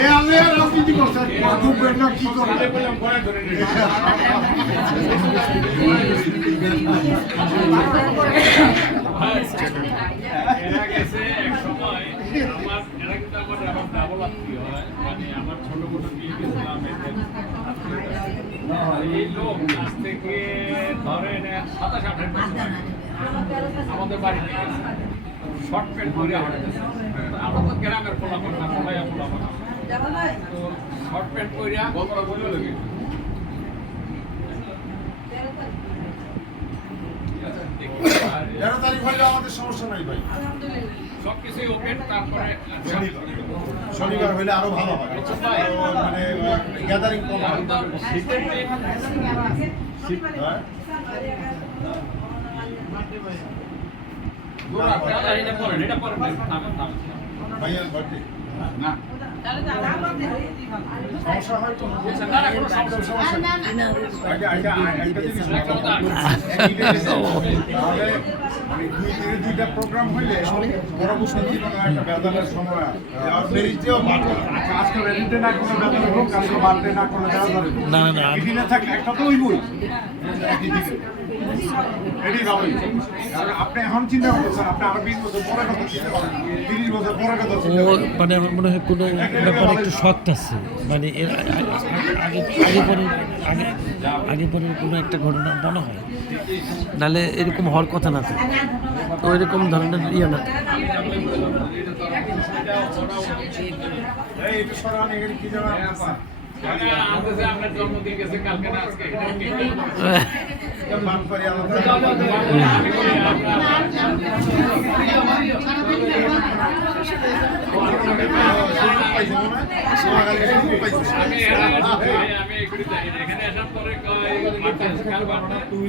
এ আমি আর রাজনীতি করছেন ঢুকবেন না কি করবেন এরা গেছে এক সময় আমার এরা কিন্তু আমার ডাবল আত্মীয় হয় মানে আমার ছোট ছোট বিয়ে গেছিলাম এই লোক আজ থেকে ধরে 27-28 বছর আগে আমাদের বাড়িতে শর্ট প্যান্ট পরে হাঁটতেছে আমরা তো গ্রামের পোলাপান না পোলাইয়া পোলাপান তো শর্ট প্যান্ট পরিয়া গল্পটা বললো লাগে তারিখ হলে আমাদের সমস্যা নাই ভাই সবকিছুই ওপেন তারপরে শনিবার হলে আরো ভালো হয় মানে গ্যাদারিং কম হয় ভাইয়া বার্থডে না সমস্যা হয় তো দুইটা প্রোগ্রাম হইলে বড় একটা বেদালের সময় আজকে রেডিতে না কোনো বেদালের হোক আজকে বার্থডে না কোনো না থাকলে একটা তো ওই বই একই দিকে এটি ভালোই আপনি এখন চিন্তা করতেছেন আপনি আরো 20 বছর পরে কথা চিন্তা করেন 30 বছর পরে কথা চিন্তা করেন মানে আমার মনে হয় কোনো ব্যাপারে একটু শক্ত আছে মানে এর আগে পরে কোনো একটা ঘটনা মনে হয় নাহলে এরকম হওয়ার কথা না তো এরকম ধরনের ইয়ে না এই সরান এর কি জানা আপনার জন্মদিন গেছে কালকে না আজকে এখানে আসার পরে তুমি